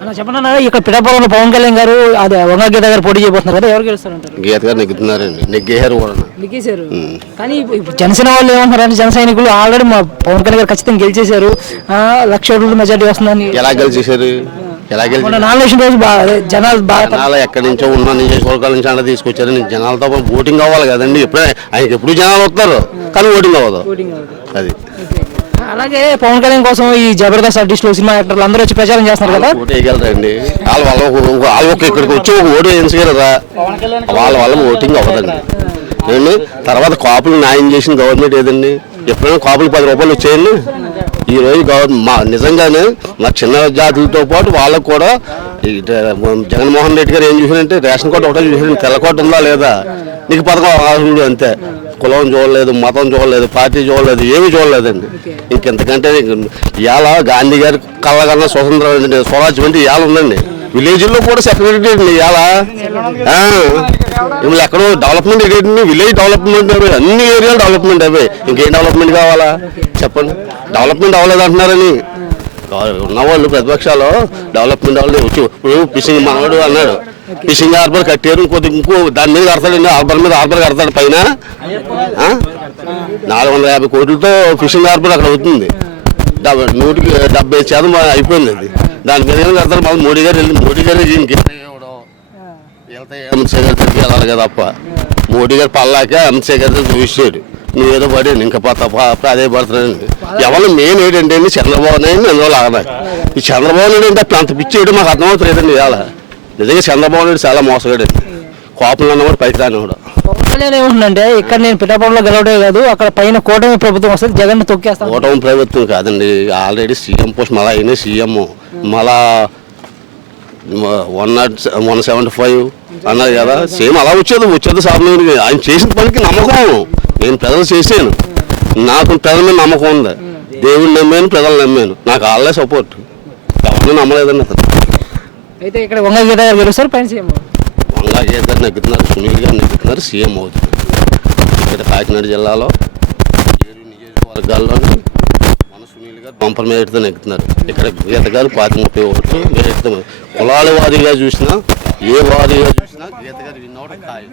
అన్న చెప్పండి, ఇక్కడ పిఠాపురంలో పవన్ కళ్యాణ్ గారు అదే వంగ గీత గారు పోటీ చేయబోతున్నారు కదా, ఎవరు గెలుస్తారంటారు? గీత గారు నెగ్గుతున్నారండి, నెగ్గేశారు కూడా. నెగ్గేశారు. కానీ ఇప్పుడు జనసేన వాళ్ళు ఏమంటున్నారంటే, జన సైనికులు ఆల్రెడీ మా పవన్ కళ్యాణ్ గారు ఖచ్చితంగా గెలిచేశారు, 1,00,000 ఓట్ల మెజార్టీ వస్తుందని. ఎలా గెలిచేశారు? ఎలా గెలిచి నామినేషన్ రోజు జనాలు జనాలు ఎక్కడి నుంచో ఉన్న నియోజకవర్గాల నుంచి అన్న తీసుకొచ్చారు. జనాలతో ఓటింగ్ అవ్వాలి కదండి. ఎప్పుడే ఆయనకి ఎప్పుడు జనాలు వస్తారు కానీ ఓటింగ్ అవ్వదు. అది అలాగే పవన్ కళ్యాణ్ కోసం ఈ జబర్దస్త్ ఆర్టిస్టులు, సినిమా యాక్టర్లు అందరూ వచ్చి ప్రచారం చేస్తున్నారు కదా, ఓటు వేయగలరండి. వాళ్ళు ఇక్కడికి వచ్చి ఒక ఓటు వేయించగలరా? వాళ్ళ వల్ల ఓటింగ్ అవ్వదండి. ఏమండి తర్వాత కాపులు న్యాయం చేసిన గవర్నమెంట్ ఏదండి? ఎప్పుడైనా కాపులు 10 రూపాయలు వచ్చేయండి. ఈ రోజు నిజంగానే మా చిన్న జాతులతో పాటు వాళ్ళకు కూడా జగన్మోహన్ రెడ్డి గారు ఏం చూసారంటే, రేషన్ కార్డు ఒకటే చూసారండి. తెల్ల కార్డు ఉందా లేదా, నీకు పథకం అంతే. కులం చూడలేదు, మతం చూడలేదు, పార్టీ చూడలేదు, ఏమి చూడలేదండి. ఇంకెంతకంటే ఇవాళ గాంధీ గారి కళ్ళకన్నా స్వతంత్రం స్వరాజ్యం అంటే ఇవాళ ఉందండి. విలేజ్లో కూడా సెక్రటరీ అండి ఇవాళ. వీళ్ళు ఎక్కడో డెవలప్మెంట్ ఏంటండి, విలేజ్ డెవలప్మెంట్ అవి, అన్ని ఏరియాలు డెవలప్మెంట్ అవే. ఇంకేం డెవలప్మెంట్ కావాలా చెప్పండి? డెవలప్మెంట్ అవ్వలేదు అంటున్నారని ఉన్నవాళ్ళు ప్రతిపక్షాలు డెవలప్మెంట్ అవ్వలేదు. ఇప్పుడు ఫిషింగ్ మనవాడు అన్నాడు, ఫిషింగ్ హార్బర్ కట్టారు, ఇంకో దాని మీద కడతాడండి, హార్బర్ కడతాడు పైన. 450 కోట్లతో ఫిషింగ్ హార్బర్ అక్కడ అవుతుంది. 170% అయిపోయింది అది. దాని మీద ఏం కడతారు? మాకు మోడీ గారు అమిత్ షా గారి దగ్గరికి వెళ్ళాలి కదా తప్ప. మోడీ గారు పల్లాక అమిత్ షా గారి చూసాడు, నువ్వేదో పడండి ఇంకా అదే పడుతున్నానండి. ఎవరు మెయిన్ ఏంటంటే అండి, చంద్రబాబు నాయుడు ఎందులో లాగా. ఈ చంద్రబాబు నాయుడు అంటే అంత పిచ్చి వేయడం మాకు అర్థమవుతుందండి. ఇవాళ నిజంగా చంద్రబాబు నాయుడు చాలా మోసగాడండి. కోపంలో ఉన్నవాడు పైకి రానివాడు. పవన్ కళ్యాణ్ ఏమంటుందంటే, ఇక్కడ నేను పిఠాపురంలో గెలవడే కాదు, అక్కడ పైన కూటమి ప్రభుత్వం వస్తుంది, జగన్ తొక్కేస్తాను. కూటమి ప్రభుత్వం కాదండి, ఆల్రెడీ సీఎం పోస్ట్ మళ్ళీ అయినా సీఎం మళ్ళా 175 అన్నారు కదా, సేమ్ అలా వచ్చేది సామాన్యుడికి. ఆయన చేసిన పనికి నమ్మకం, నేను ప్రజలు చేశాను, నాకు ప్రజల మీద నమ్మకం ఉంది. దేవుడిని నమ్మాను, ప్రజలు నమ్మాను, నాకు వాళ్ళే సపోర్ట్, ఎవరిని నమ్మలేదండి అతను. అయితే ఇక్కడ వంగ గీత గారు గెలుస్తారు, పైన సీఎం వంగ గీత గారు నెగ్గుతున్నారు, సునీల్ గారు నెగ్గుతున్నారు, సీఎం అవుతుంది. ఇక్కడ కాకినాడ జిల్లాలో 7 నియోజకవర్గాల్లోని మన సునీల్ గారు బంపర్ మేరటితో నెగ్గుతున్నారు. ఇక్కడ గీత గారు 30 ఓట్లు మేరటితో. కులాల వారీగా చూసినా, ఏ వారీగా చూసినా గీత గారు విన్నోడు ఖాయం.